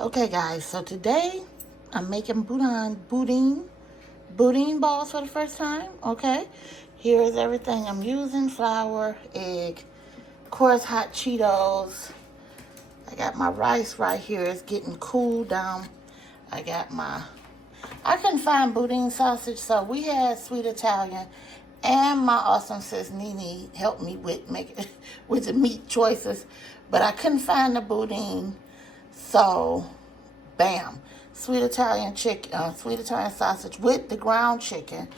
Okay, guys, so today I'm making boudin balls for the first time, okay? Here's everything I'm using: flour, egg, of course, hot Cheetos. I got my rice right here. It's getting cooled down. I couldn't find boudin sausage, so we had sweet Italian, and my awesome sis Nene helped me with with the meat choices, but I couldn't find the boudin, so bam, sweet Italian sausage with the ground chicken,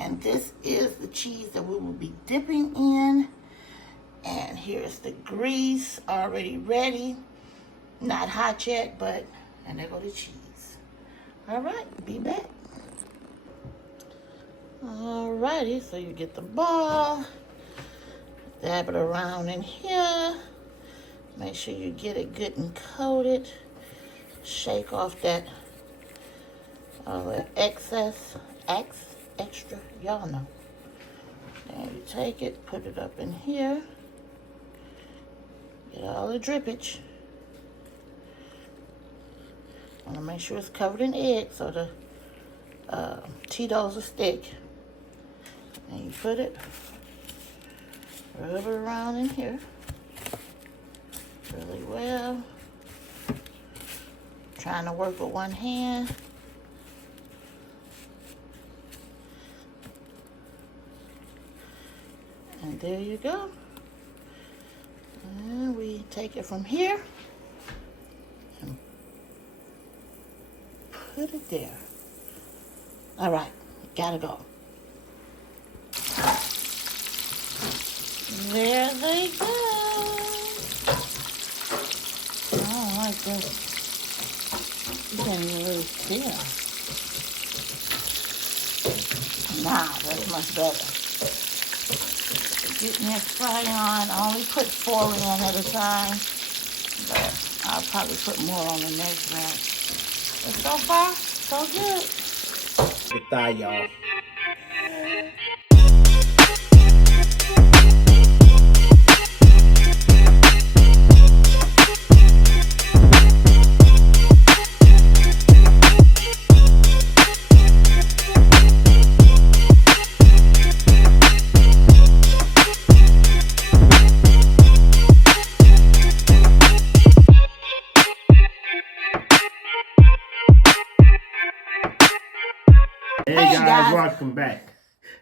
and this is the cheese that we will be dipping in. And here's the grease already ready, not hot yet, and there go the cheese. All right, be back. Alrighty, so you get the ball, dab it around in here, make sure you get it good and coated, shake off that extra, y'all know. Then you take it, put it up in here, get all the drippage. Want to make sure it's covered in egg so the Cheetos will stick. And you put it, rub it around in here really well. Trying to work with one hand. And there you go. And we take it from here and put it there. All right, gotta go. There they go. I don't like this. You can't even really see them. Now, that's much better. Getting that fry on. I only put 4 in at a time, but I'll probably put more on the next batch. But so far, so good. The thigh, y'all. Hey guys, welcome back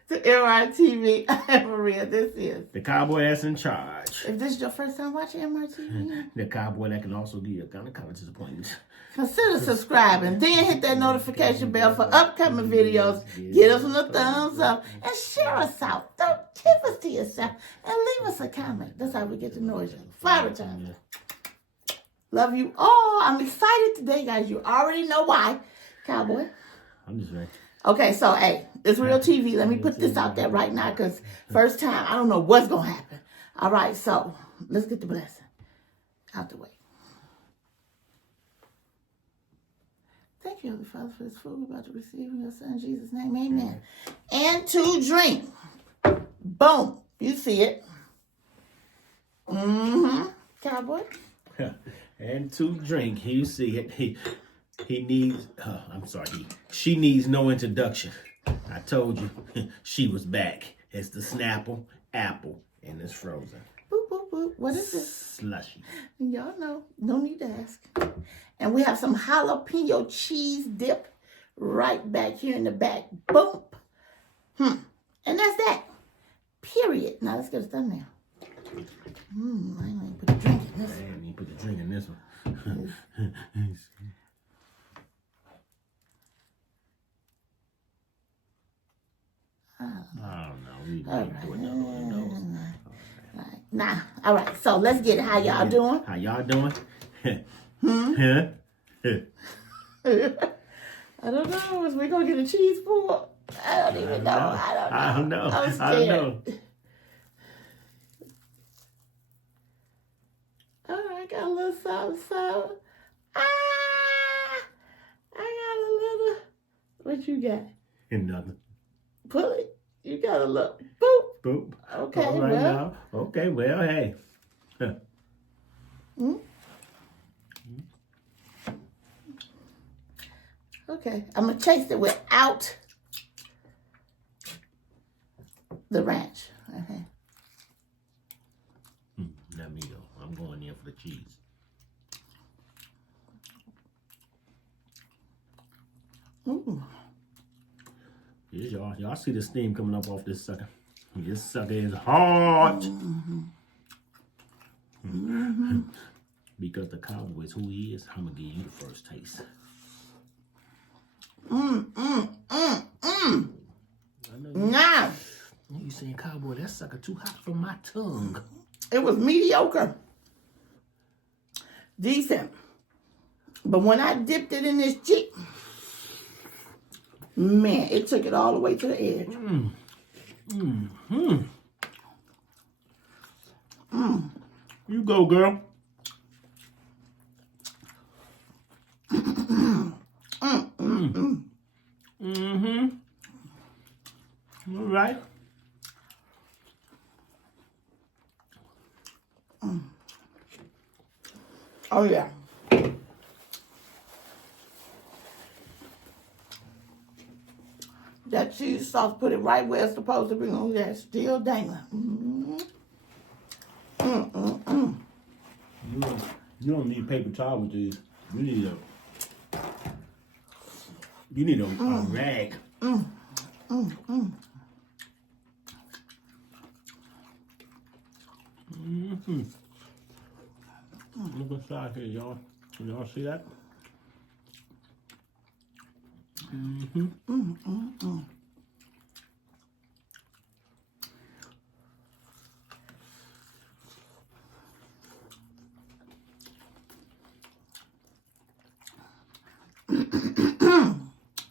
to MRTV. I'm Maria. This is the cowboy that's in charge. If this is your first time watching MRTV, the cowboy that can also give you kind of disappointments. Consider subscribing, then hit that notification bell for upcoming videos. Give us a thumbs up and share us out. Don't tip us to yourself and leave us a comment. That's how we get to know each other. 5 times. Love you all. I'm excited today, guys. You already know why. Cowboy. I'm just ready. Okay, so, hey, it's real TV. Let me put this out there right now because first time, I don't know what's going to happen. All right, so let's get the blessing out the way. Thank you, Heavenly Father, for this food we're about to receive in your Son, Jesus' name. Amen. And to drink. Boom. You see it. Mm-hmm. Cowboy. And to drink. You see it. She needs no introduction. I told you she was back. It's the Snapple apple and it's frozen. Boop, boop, boop. What is this? Slushy. Y'all know. No need to ask. And we have some jalapeno cheese dip right back here in the back. Boom. And that's that. Period. Now let's get a thumbnail. I ain't even put a drink in this. I ain't even put the drink in this one. I don't know. We all do another one of those. Nah. All right. So let's get it. How y'all doing? How y'all doing? I don't know. Is we gonna get a cheese pull? I don't even know. I don't know. I'm scared. I don't know. All right, got a little something. I got a little. What you got? Nothing. Pull it. You got a little. Boop. Boop. Okay, all right well. now. Okay, well, hey. Okay. I'm going to taste it without the ranch. Okay. Not me though. I'm going in for the cheese. Ooh. Yes, y'all. Y'all see the steam coming up off this sucker. This sucker is hot. Because the cowboy is who he is, I'm going to give you the first taste. Now, You saying, cowboy, that sucker too hot for my tongue. it was mediocre. Decent. But when I dipped it in this chip, man, it took it all the way to the edge. You go, girl. All right. Oh, yeah. That cheese sauce put it right where it's supposed to be. Oh, yeah, it's still dangling. You don't need paper towel with these. You need a rag. Look inside here, y'all. Can y'all see that?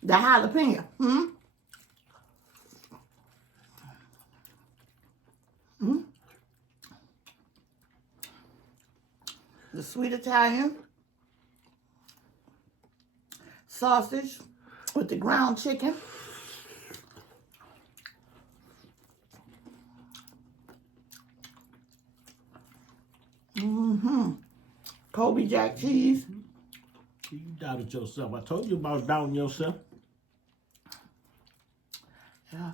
The jalapeno. The sweet Italian sausage with the ground chicken. Kobe Jack cheese. You doubted yourself. I told you about doubting yourself. Yeah.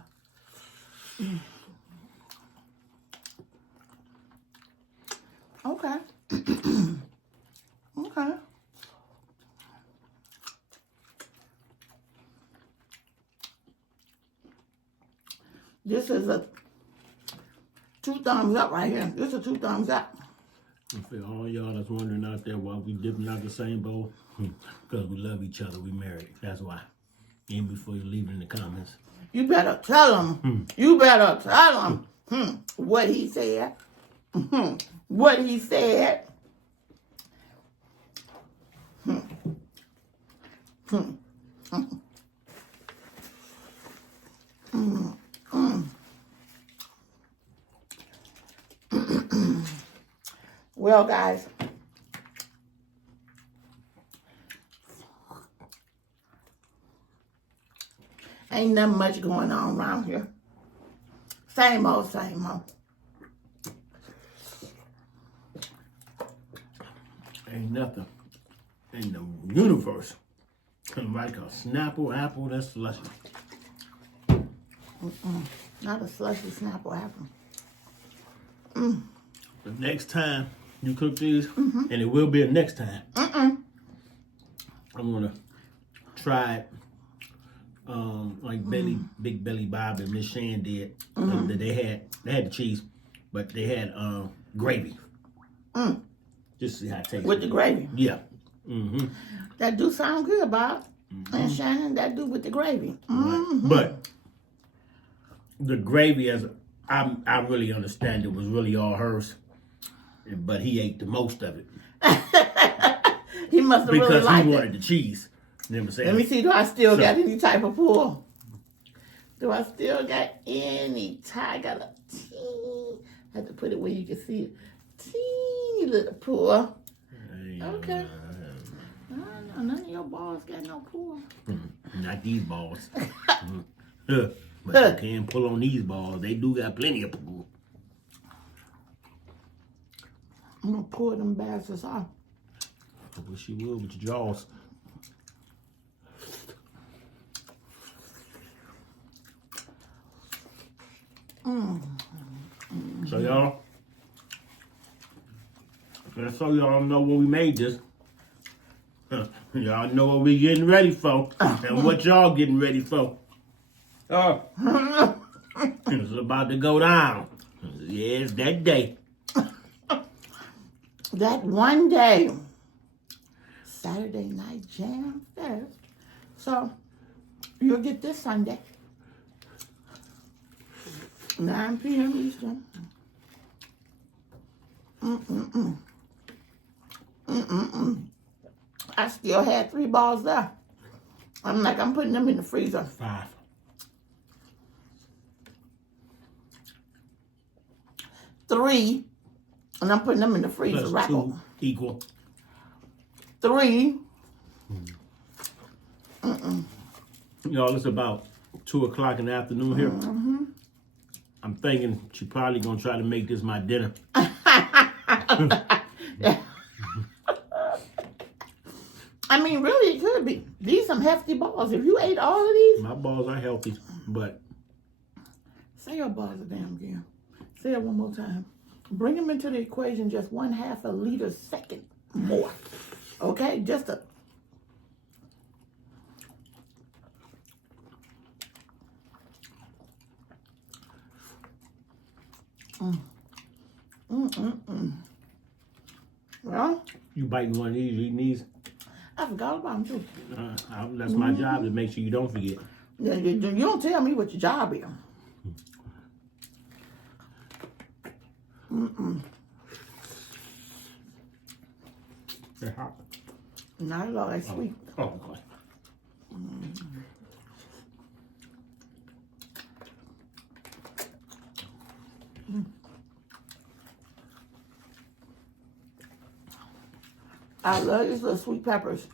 Okay. Okay. This is a 2 thumbs up right here. This is a 2 thumbs up. And for all y'all that's wondering out there why we dipping out the same bowl, because we love each other. We married. That's why. And before you leave it in the comments. You better tell him. You better tell him what he said. What he said. Well, guys, ain't nothing much going on around here. Same old, same old. Ain't nothing in the universe like a Snapple apple that's slushy. Not a slushy Snapple apple. The next time you cook these, and it will be a next time, I'm gonna try it like Big Belly Bob and Miss Shan did. They had the cheese, but they had gravy. Just see how it tastes. With the gravy. Yeah. That do sound good, Bob. And Shannon, that do with the gravy. But the gravy, as I really understand, it was really all hers. But he ate the most of it. He must have really liked it. Because he wanted the cheese. You know what I'm saying? Let me see, do I still got any type of pull? Do I still got any type? I got a teeny, I have to put it where you can see it. Teeny little pull. Okay. I don't know, none of your balls got no pull. Not these balls. But you can pull on these balls. They do got plenty of pull. I'm going to pour them bastards off. I wish you would with your jaws. So y'all, just so y'all know when we made this, y'all know what we getting ready for and what y'all getting ready for. It's about to go down. Yeah, it's that day. That one day, Saturday Night Jam Fest. So, you'll get this Sunday, 9 p.m. Eastern. I still had 3 balls left. I'm putting them in the freezer. 5. 3, and I'm putting them in the freezer. Plus Right 2 equal. 3. Y'all, it's about 2 o'clock in the afternoon here. I'm thinking she probably gonna try to make this my dinner. I mean, really, it could be. These some hefty balls. If you ate all of these. My balls are healthy, but. Say your balls are damn good. Say it one more time. Bring them into the equation just 1/2 a liter second more. Okay? Just a. Well, You biting one of these, you eating these? I forgot about them too. That's my job to make sure you don't forget. You don't tell me what your job is. They're hot. Not at all. That's sweet. Oh, okay. I love these little sweet peppers.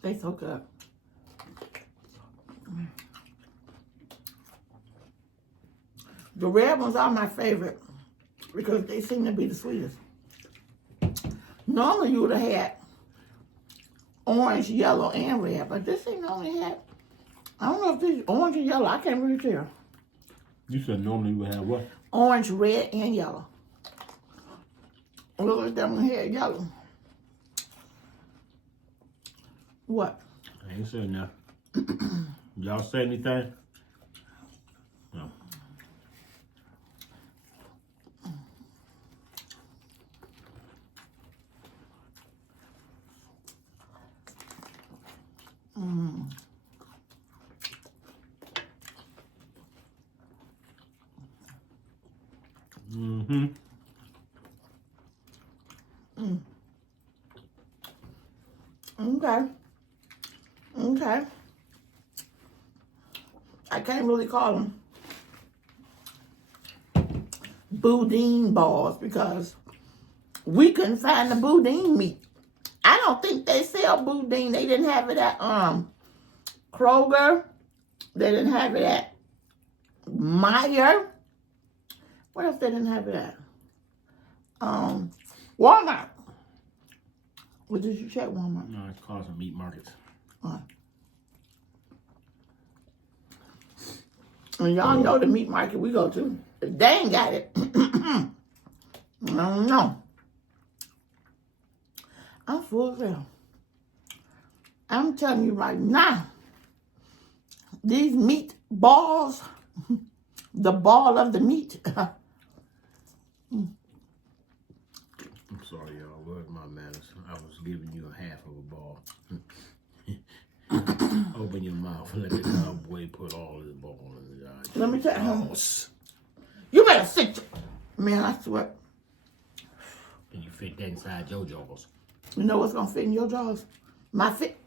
They so good. The red ones are my favorite because they seem to be the sweetest. Normally you would have had orange, yellow, and red, but this thing only had, I don't know if this is orange or yellow. I can't really tell. You said normally you would have what? Orange, red, and yellow. Look at them here, yellow. What? I ain't saying nothing. Y'all say anything? No. Mm-hmm. Okay. Okay. I can't really call them boudin balls because we couldn't find the boudin meat. I don't think they sell boudin. They didn't have it at Kroger. They didn't have it at Meyer. What else they didn't have it at? Walmart. Or did you check Walmart? No, it's called some meat markets. And y'all know the meat market we go to. If they ain't got it, I don't know. I'm full of hell. I'm telling you right now, these meat balls, the ball of the meat. I'm sorry, y'all. Where's my manners? I was giving you a half of a ball. Open your mouth and let the cowboy put all his ball in the eye. Let me tell you. You better sit. Man, I swear. Can you fit that inside your jaws? You know what's going to fit in your jaws? My fit.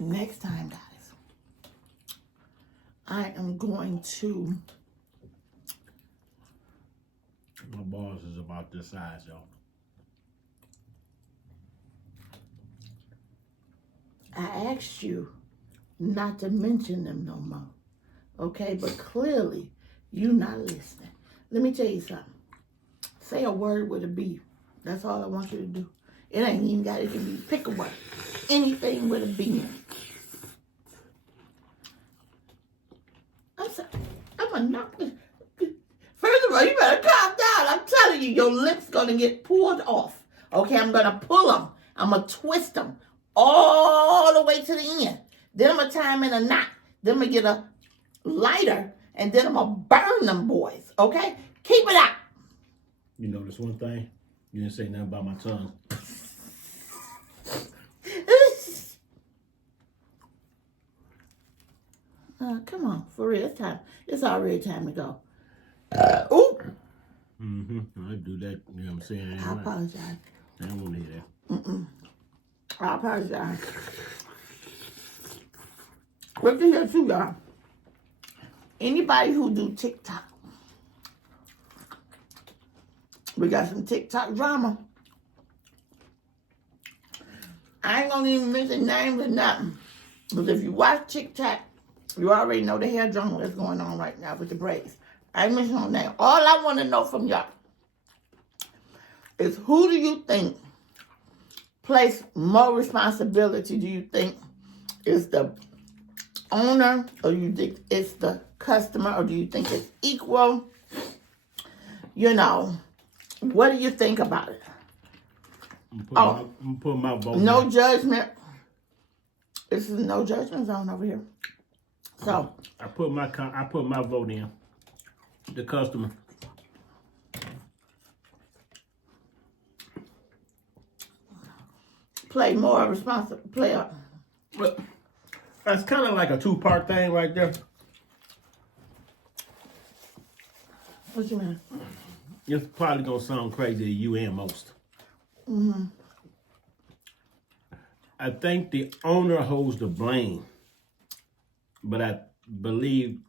Next time, guys, I am going to. My balls is about this size, y'all. I I asked you not to mention them no more. Okay? But clearly, you not listening. Let me tell you something. Say a word with a B. That's all I want you to do. It ain't even got, it can be, pick a word. Anything with a B in it. I'm a knock. First of all, you better calm down. I'm telling you, your lips gonna get pulled off. Okay, I'm gonna pull them. I'm gonna twist them all the way to the end. Then I'm gonna tie them in a knot. Then I'm gonna get a lighter, and then I'm gonna burn them boys. Okay, keep it out. You know this one thing? You didn't say nothing about my tongue. Come on, for real, it's time. It's already time to go. Ooh. I do that, you know what I'm saying? I apologize. I don't want to hear that. I apologize. Look at here too, y'all. Anybody who do TikTok, we got some TikTok drama. I ain't gonna even mention names or nothing. But if you watch TikTok, you already know the hair drama that's going on right now with the braids. I ain't mentioning no name. All I want to know from y'all is who do you think place more responsibility? Do you think is the owner, or you think it's the customer, or do you think it's equal? You know, what do you think about it? I'm putting my vote. No judgment. This is no judgment zone over here. So I put my vote in. The customer. play more responsible. Play up. Well, that's kind of like a two-part thing right there. What you mean? It's probably gonna sound crazy to you and most. I think the owner holds the blame, but I believe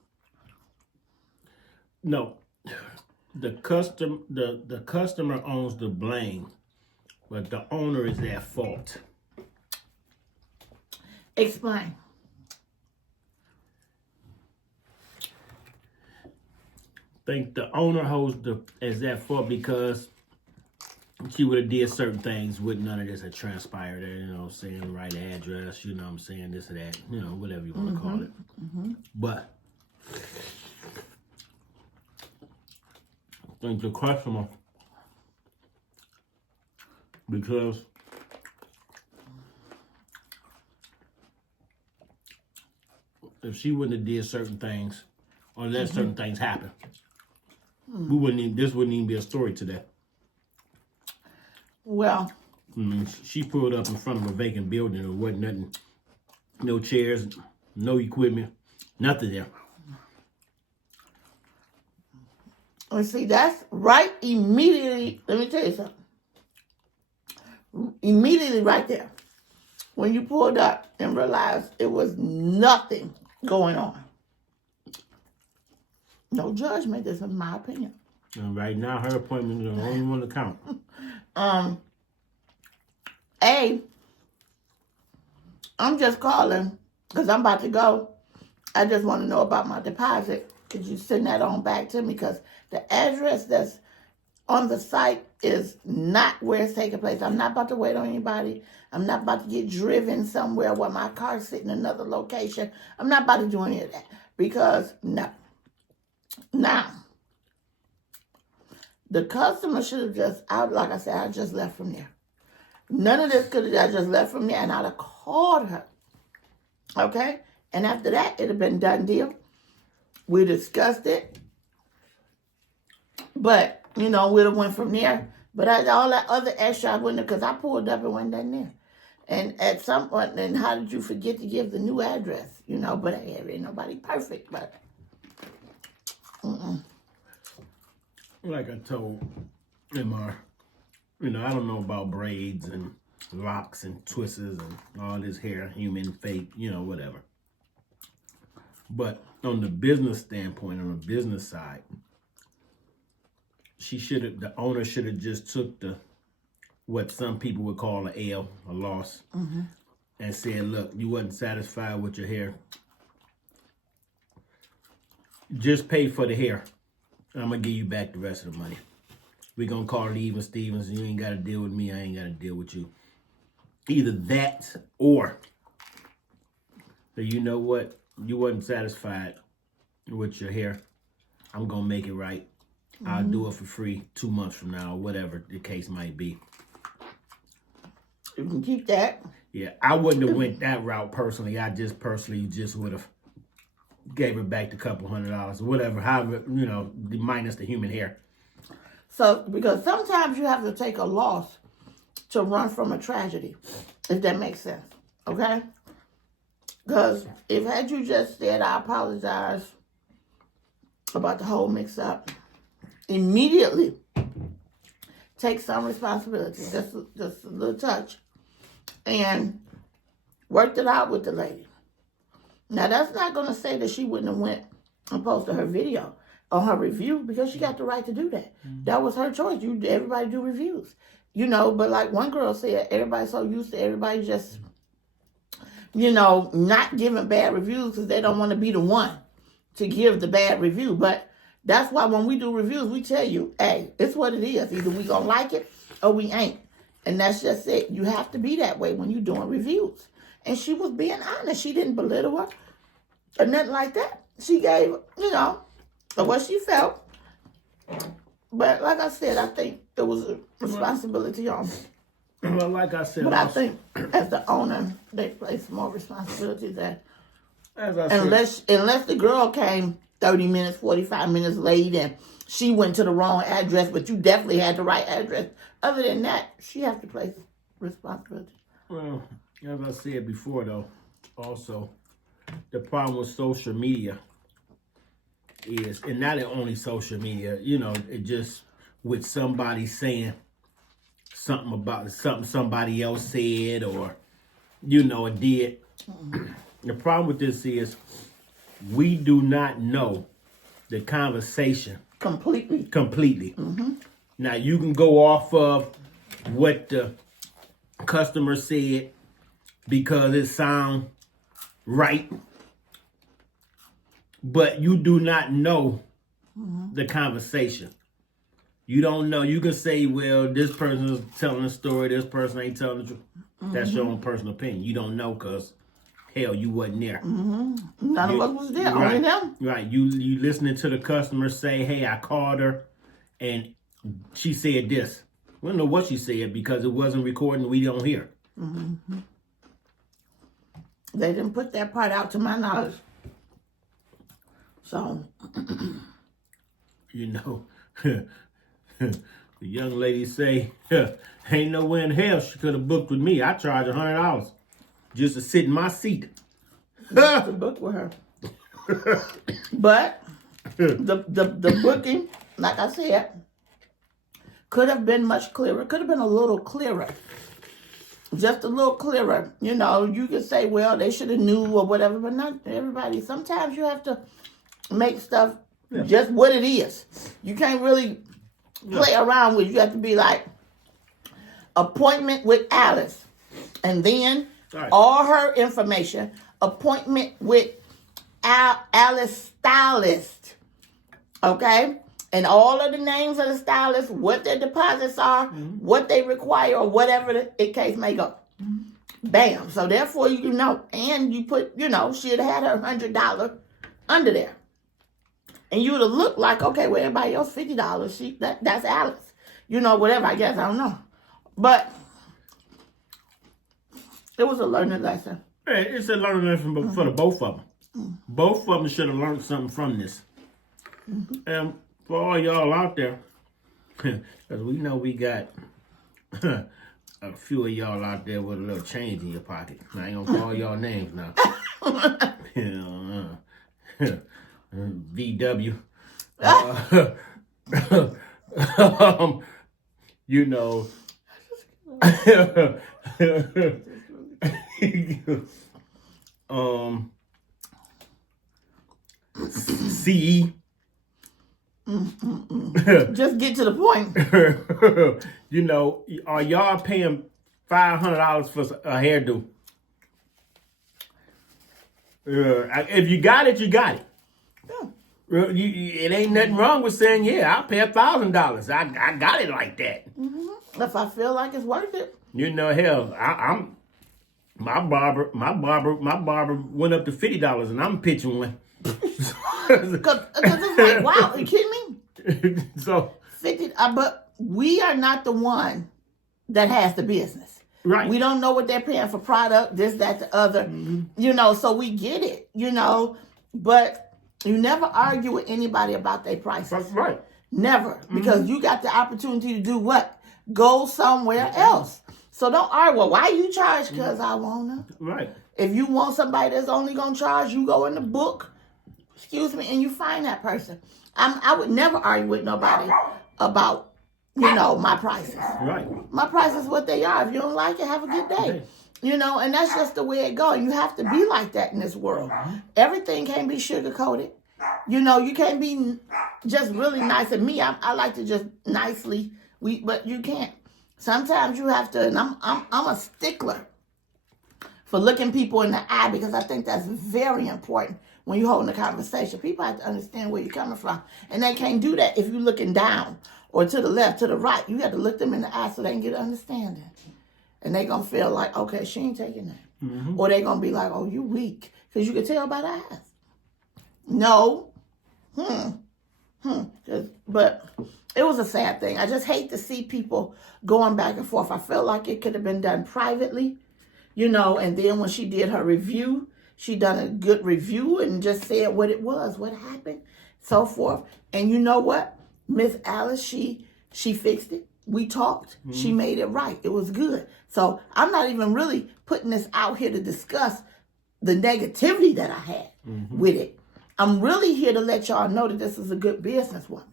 no. The customer owns the blame, but the owner is at fault. Explain. I think the owner holds is at fault because she would have did certain things with none of this had transpired. You know what I'm saying? Right address, you know what I'm saying? This or that, you know, whatever you want to call it. But I think the customer, because if she wouldn't have did certain things, or let certain things happen, we wouldn't even, this wouldn't even be a story today. Well, She pulled up in front of a vacant building. There wasn't nothing, no chairs, no equipment, nothing there. let's see, that's right immediately. Let me tell you something. Immediately right there, when you pulled up and realized it was nothing going on. No judgment, this is my opinion. And right now, her appointment is the only one to count. I'm just calling because I'm about to go. I just want to know about my deposit. Could you send that on back to me? Because the address that's on the site is not where it's taking place. I'm not about to wait on anybody. I'm not about to get driven somewhere where my car's sitting in another location. I'm not about to do any of that because no. Now, the customer should have just, like I said, I just left from there. None of this could have, I just left from there and I'd have called her. Okay? And after that, it'd have been done deal. We discussed it. But, you know, we'd have went from there. But all that other extra, I wouldn't have, because I pulled up and went down there. And at some point, then how did you forget to give the new address? You know, but hey, ain't nobody perfect, but Like I told MR, you know, I don't know about braids and locks and twists and all this hair, human, fake, you know, whatever. But on the business standpoint, on the business side, the owner should have just took what some people would call a L, a loss, and said, look, you wasn't satisfied with your hair, just pay for the hair. I'm going to give you back the rest of the money. We're going to call it even Stevens. You ain't got to deal with me. I ain't got to deal with you. Either that or, you know what? You wasn't satisfied with your hair. I'm going to make it right. I'll do it for free 2 months from now, or whatever the case might be. You can keep that. Yeah, I wouldn't have went that route personally. I just would have gave her back the couple $100 or whatever, however, you know, minus the human hair. So, because sometimes you have to take a loss to run from a tragedy, if that makes sense, okay? Because if had you just said, I apologize about the whole mix-up, immediately take some responsibility, just a little touch, and worked it out with the lady. Now, that's not going to say that she wouldn't have went and posted her video or her review, because she got the right to do that. That was her choice. Everybody do reviews. You know, but like one girl said, everybody's so used to everybody just, you know, not giving bad reviews because they don't want to be the one to give the bad review. But that's why when we do reviews, we tell you, hey, it's what it is. Either we going to like it or we ain't. And that's just it. You have to be that way when you're doing reviews. And she was being honest. She didn't belittle her or nothing like that. She gave, you know, what she felt. But like I said, I think it was a responsibility on me. Well, like I said, but I think as the owner, they place more responsibility there. As I said, unless the girl came 30 minutes, 45 minutes late and she went to the wrong address, but you definitely had the right address. Other than that, she has to place responsibility. Well, as I said before, though, also, the problem with social media is, and not only social media, you know, it just with somebody saying something about something somebody else said or, you know, it did. The problem with this is we do not know the conversation completely. Mm-hmm. Now, you can go off of what the customer said because it sounds right, but you do not know the conversation. You don't know. You can say, well, this person is telling a story, this person ain't telling the truth. That's your own personal opinion. You don't know because, hell, you wasn't there. None of us was there, right, only them. Right. You listening to the customer say, hey, I called her and she said this. We don't know what she said because it wasn't recording. We don't hear. They didn't put that part out to my knowledge. So, you know, the young lady say, ain't nowhere in hell she could have booked with me. I charge $100 just to sit in my seat. To book with her. But the booking, like I said, could have been much clearer. Could have been a little clearer. Just a little clearer. You know, you could say, well, they should have knew or whatever, but not everybody. Sometimes you have to make stuff just what it is. You can't really play around with it. You have to be like, appointment with Alice. And then all her information. Appointment with Alice stylist. Okay? And all of the names of the stylists, what their deposits are, what they require, or whatever the case may go. Bam. So therefore, you know, and you put, you know, she'd have had her $100 under there. And you would have looked like, okay, well, everybody else $50. That's Alice. You know, whatever, I guess. I don't know. But it was a learning lesson. Hey, it's a learning lesson for the both of them. Both of them should have learned something from this. And for all y'all out there, because we know we got a few of y'all out there with a little change in your pocket. I ain't gonna call y'all names now. VW. You know. CE. Just get to the point. You know, are y'all paying $500 for a hairdo? If you got it, you got it. Yeah. It ain't nothing wrong with saying, yeah, I'll pay $1,000. I got it like that. Mm-hmm. If I feel like it's worth it. You know, hell, I'm my barber went up to $50, and I'm pitching one. Because it's like, wow, are you kidding me? So 50, but we are not the one that has the business. right, We don't know what they're paying for product, this, that, the other. You know, so we get it, you know. But you never argue with anybody about their prices. that's right. Never. Because you got the opportunity to do what? Go somewhere else. So don't argue, well, why you charge? Because I want to. Right. If you want somebody that's only going to charge, you go in the book, and you find that person. I would never argue with nobody about, you know, my prices. Right. My prices what they are. If you don't like it, have a good day. You know, and that's just the way it goes. You have to be like that in this world. Everything can't be sugar-coated. You know, you can't be just really nice. And me, I like to just nicely, but you can't. Sometimes you have to, and I'm a stickler for looking people in the eye, because I think that's very important when you're holding a conversation. People have to understand where you're coming from. And they can't do that if you're looking down or to the left, to the right. You have to look them in the eye so they can get an understanding. And they're going to feel like, okay, she ain't taking that. Or they're going to be like, oh, you weak. Because you can tell by the eyes. No. But it was a sad thing. I just hate to see people going back and forth. I feel like it could have been done privately, you know, and then when she did her review, she done a good review and just said what it was, what happened, so forth. And you know what? Miss Alice, she fixed it. We talked. She made it right. It was good. So I'm not even really putting this out here to discuss the negativity that I had with it. I'm really here to let y'all know that this is a good businesswoman.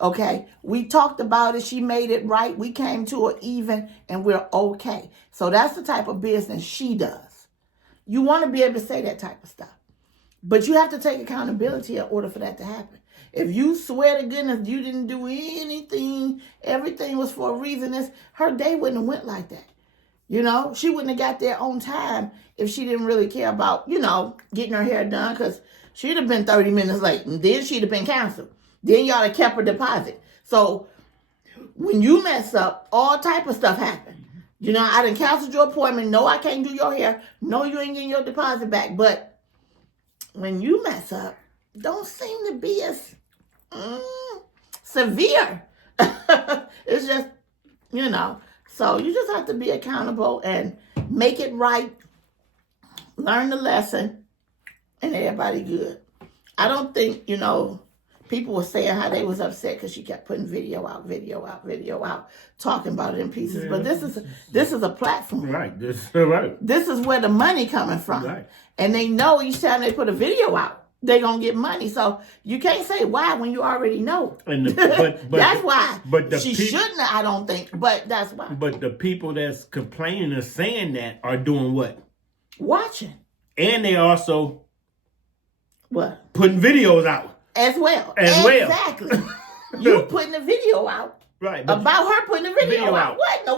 Okay? We talked about it. She made it right. We came to an even, and we're okay. So that's the type of business she does. You want to be able to say that type of stuff. But you have to take accountability in order for that to happen. If you swear to goodness you didn't do anything, everything was for a reason, her day wouldn't have went like that. You know, she wouldn't have got there on time if she didn't really care about, you know, getting her hair done, because she'd have been 30 minutes late, and then she'd have been canceled. Then y'all have kept her deposit. So when you mess up, all type of stuff happen. You know, I done canceled your appointment. No, I can't do your hair. No, you ain't getting your deposit back. But when you mess up, don't seem to be as severe. It's just, you know. So you just have to be accountable and make it right. Learn the lesson. And everybody good. I don't think, you know, people were saying how they was upset because she kept putting video out, talking about it in pieces. Yeah. But this is a platform. Right. This is where the money coming from. Right. And they know each time they put a video out, they're going to get money. So you can't say why when you already know. And but that's why. But she shouldn't, I don't think. But that's why. But the people that's complaining or saying that are doing what? Watching. And they also... What? Putting videos out. As well. Exactly. You putting a video out. Right. About her putting a video out. What in the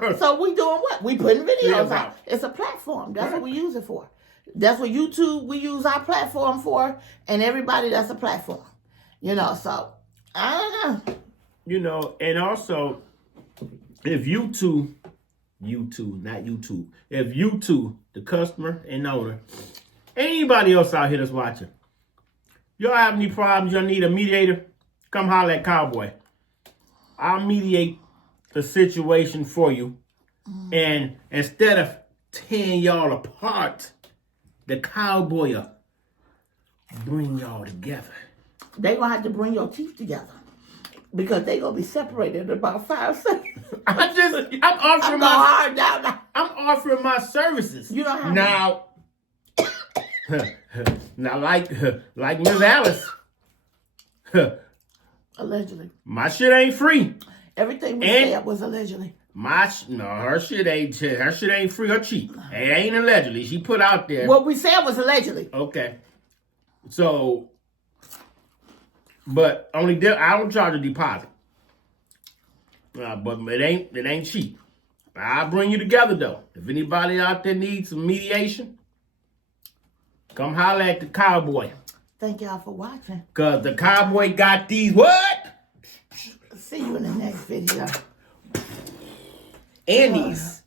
world? So we doing what? We putting videos out. It's a platform. That's what we use it for. That's what YouTube, we use our platform for. And everybody, that's a platform. You know, so, I don't know. You know, and also, if you two, not YouTube. If you two, the customer and owner, anybody else out here that's watching, y'all have any problems, y'all need a mediator, come holler at Cowboy. I'll mediate the situation for you. And instead of tearing y'all apart, the Cowboy will bring y'all together. They're going to have to bring your teeth together, because they're going to be separated in about 5 seconds. I'm offering my services. You don't have now. Now, like Miss Alice. Allegedly. My shit ain't free. Everything we said was allegedly. Her shit ain't free or cheap. It ain't allegedly. She put out there. What we said was allegedly. Okay. So, but I don't charge a deposit. But it ain't cheap. I'll bring you together though. If anybody out there needs some mediation, Come holler at the cowboy. Thank y'all for watching. Because the cowboy got these what? See you in the next video. And these